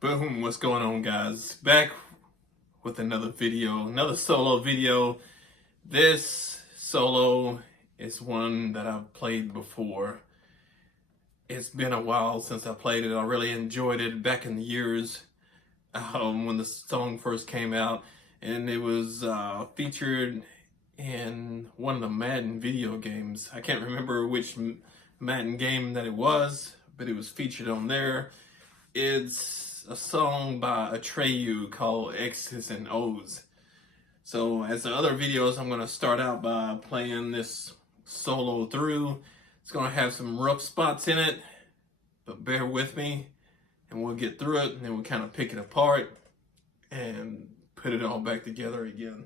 Boom, what's going on, guys? Back with another video, another solo video. This solo is one that I've played before. It's been a while since I played it. I really enjoyed it back in the years when the song first came out, and it was featured in one of the Madden video games. I can't remember which Madden game that it was, but it was featured on there. It's a song by Atreyu called X's and O's. So as the other videos, I'm going to start out by playing this solo through. It's going to have some rough spots in it, but bear with me and we'll get through it, and then we'll kind of pick it apart and put it all back together again.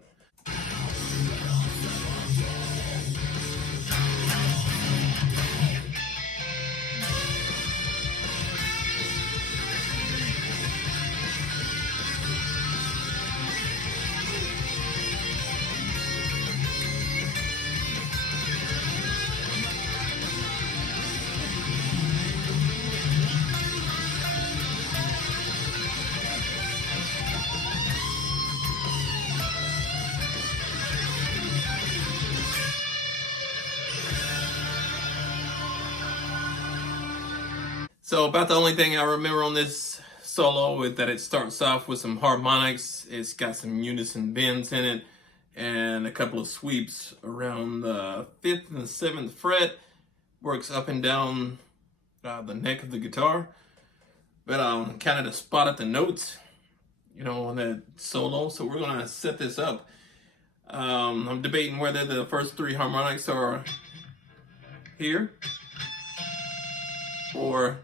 So about the only thing I remember on this solo is that it starts off with some harmonics. It's got some unison bends in it and a couple of sweeps around the 5th and 7th fret. Works up and down the neck of the guitar. But kind of to spot at the notes, on that solo. So we're gonna set this up. I'm debating whether the first 3 harmonics are here or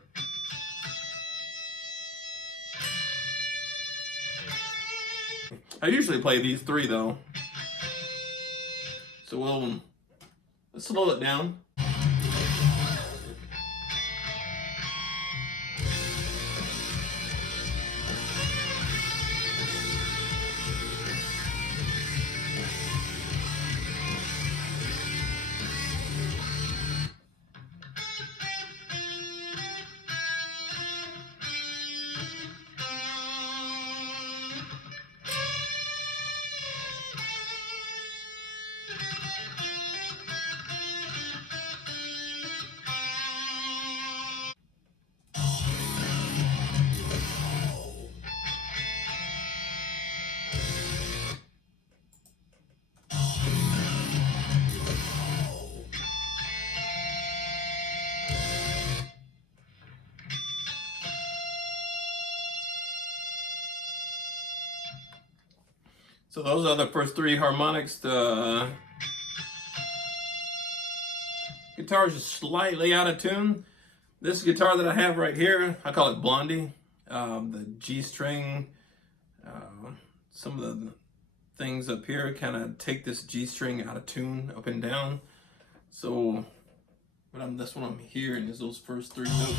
I usually play these 3 though. So let's slow it down. So those are the first 3 harmonics. The guitar is just slightly out of tune. This guitar that I have right here, I call it Blondie. The G string, some of the things up here kind of take this G string out of tune, up and down. So, that's what I'm hearing is those first 3 notes.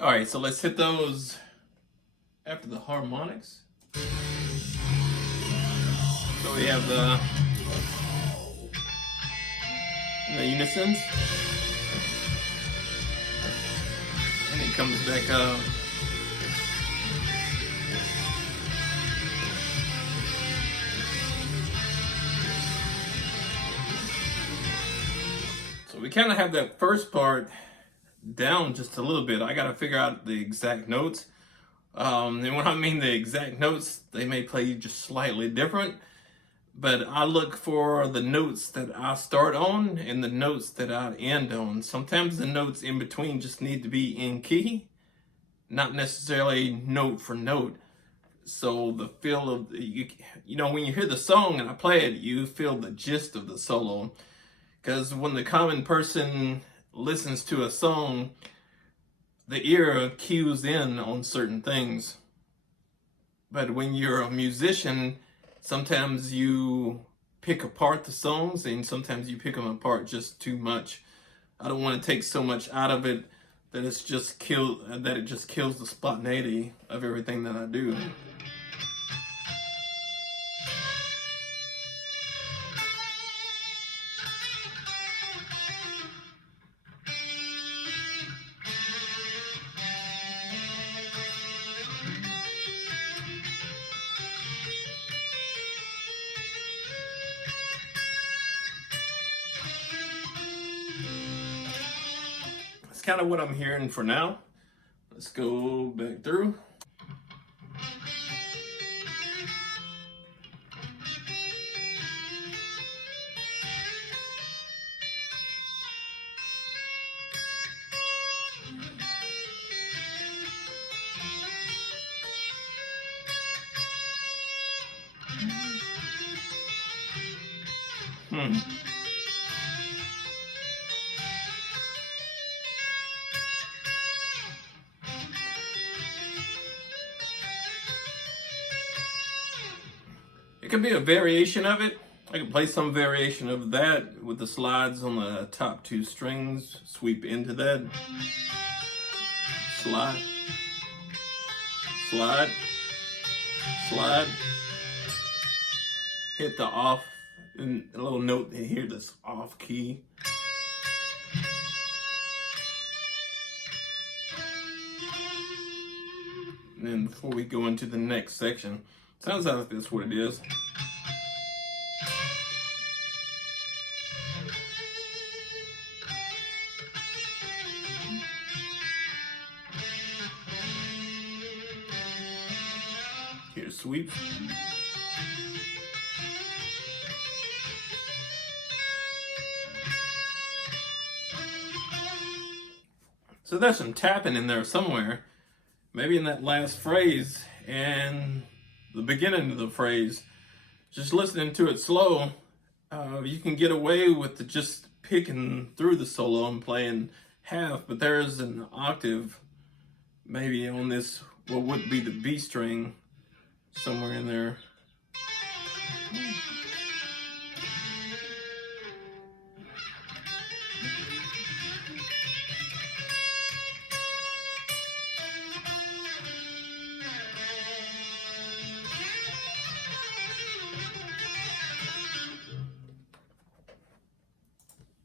All right, so let's hit those after the harmonics. So we have the unisons, and it comes back up. So we kind of have that first part down just a little bit. I gotta figure out the exact notes. And when I mean the exact notes, they may play just slightly different, but I look for the notes that I start on and the notes that I end on. Sometimes the notes in between just need to be in key, not necessarily note for note. So the feel of, when you hear the song and I play it, you feel the gist of the solo. Because when the common person listens to a song, the ear cues in on certain things. But when you're a musician, sometimes you pick apart the songs and sometimes you pick them apart just too much. I don't want to take so much out of it that it just kills the spontaneity of everything that I do. kind of what I'm hearing for now. Let's go back through. It could be a variation of it. I could play some variation of that with the slides on the top two strings, sweep into that, slide, slide, slide, hit the off, and a little note here that's off key. And then before we go into the next section, sounds like that's what it is. Here's sweep. So there's some tapping in there somewhere. Maybe in that last phrase and the beginning of the phrase. Just listening to it slow, you can get away with just picking through the solo and playing half, but there's an octave maybe on this, what would be the B string, somewhere in there.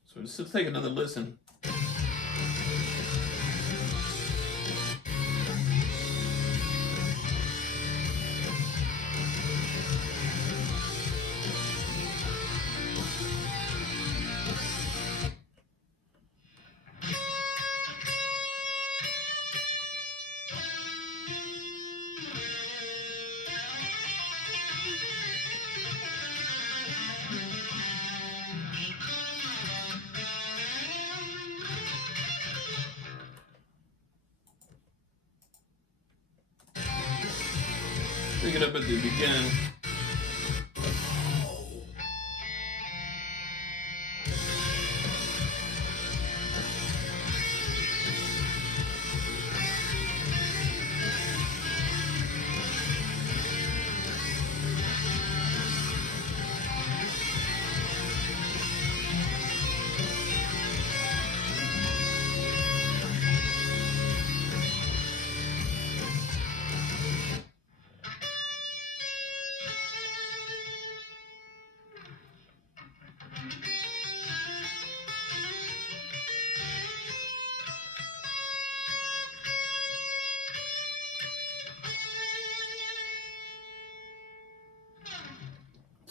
So let's take another listen. Pick it up at the beginning.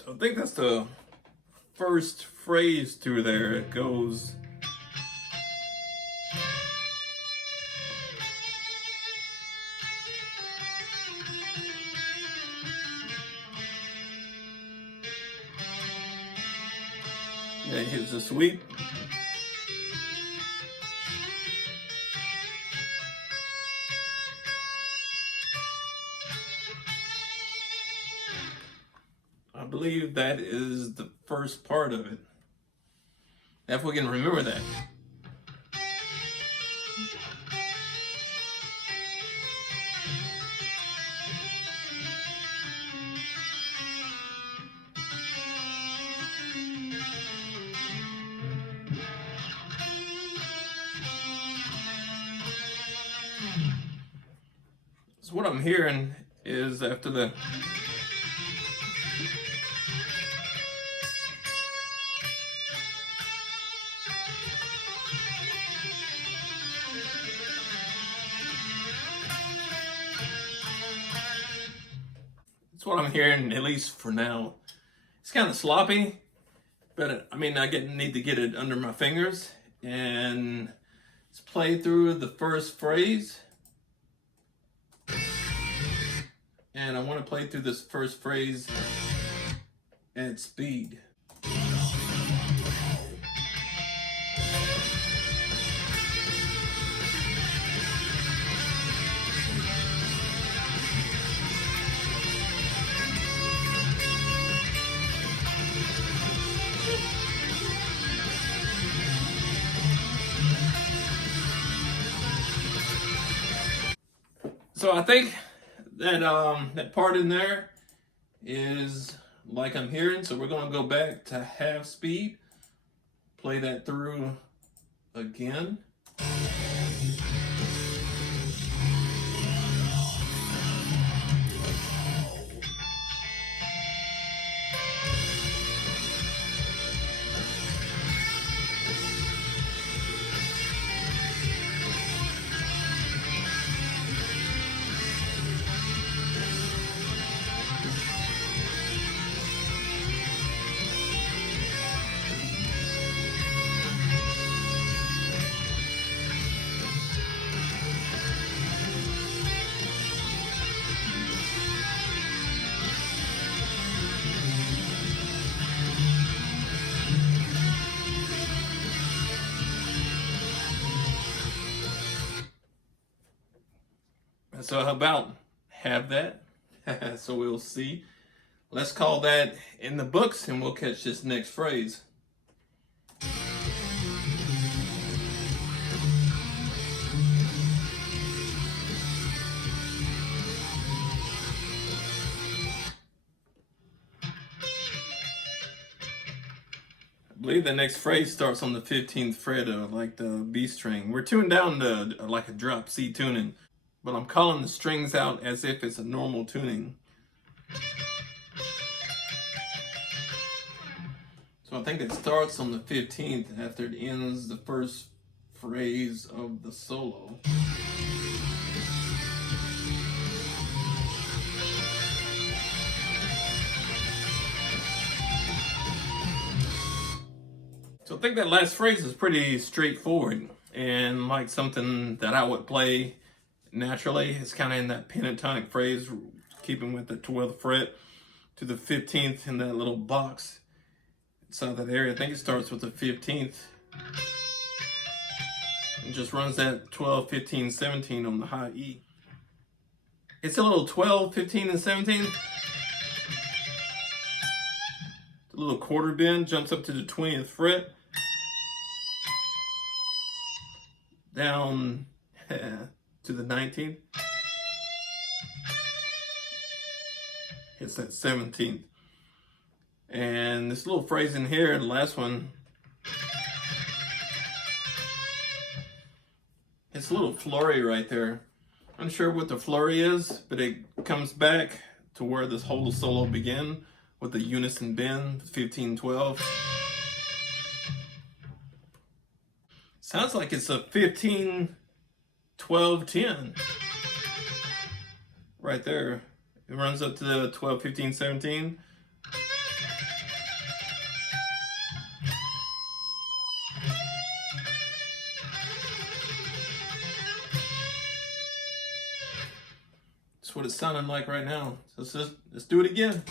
So I think that's the first phrase through there. It goes. Yeah, here's the sweep. I believe that is the first part of it. If we can remember that. So what I'm hearing is after the what I'm hearing, at least for now. It's kind of sloppy, but I mean, need to get it under my fingers, and Let's play through the first phrase. And I want to play through this first phrase at speed. So I think that that part in there is like I'm hearing. So we're gonna go back to half speed, play that through again. So how about have that? So we'll see. Let's call that in the books and we'll catch this next phrase. I believe the next phrase starts on the 15th fret of like the B string. We're tuned down to like a drop C tuning, but I'm calling the strings out as if it's a normal tuning. So I think it starts on the 15th after it ends the first phrase of the solo. So I think that last phrase is pretty straightforward and like something that I would play naturally. It's kind of in that pentatonic phrase, keeping with the 12th fret to the 15th in that little box inside that area. I think it starts with the 15th. It just runs that 12, 15, 17 on the high E. It's a little 12, 15, and 17. A little quarter bend, jumps up to the 20th fret. Down to the 19th. Hits that 17th. And this little phrase in here, the last one, it's a little flurry right there. I'm unsure what the flurry is, but it comes back to where this whole solo began with the unison bend, 15-12. Sounds like it's a 15-12-10 right there. It runs up to the 12, 15, 17. That's what it's sounding like right now. So let's do it again.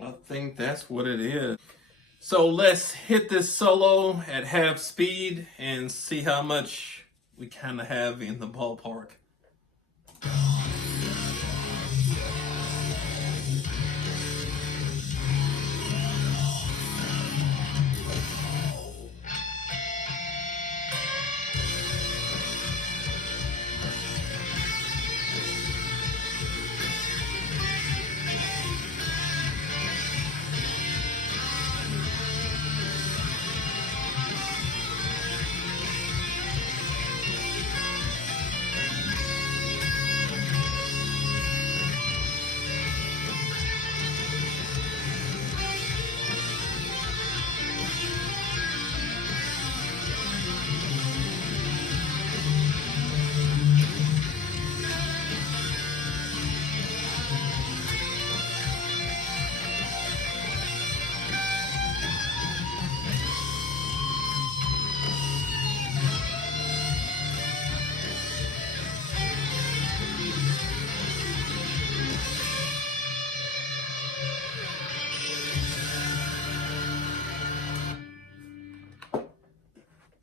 I think that's what it is. So let's hit this solo at half speed and see how much we kind of have in the ballpark.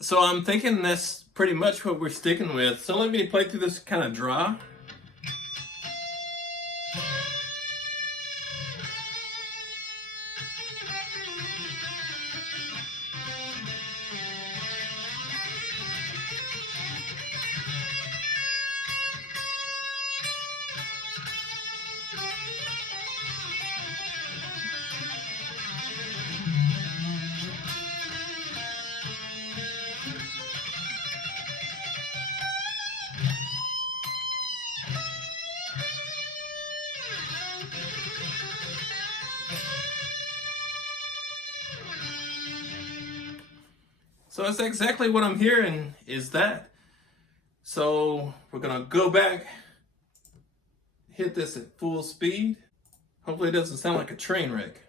So I'm thinking that's pretty much what we're sticking with. So let me play through this kind of dry. So that's exactly what I'm hearing is that. So we're gonna go back, hit this at full speed. Hopefully it doesn't sound like a train wreck.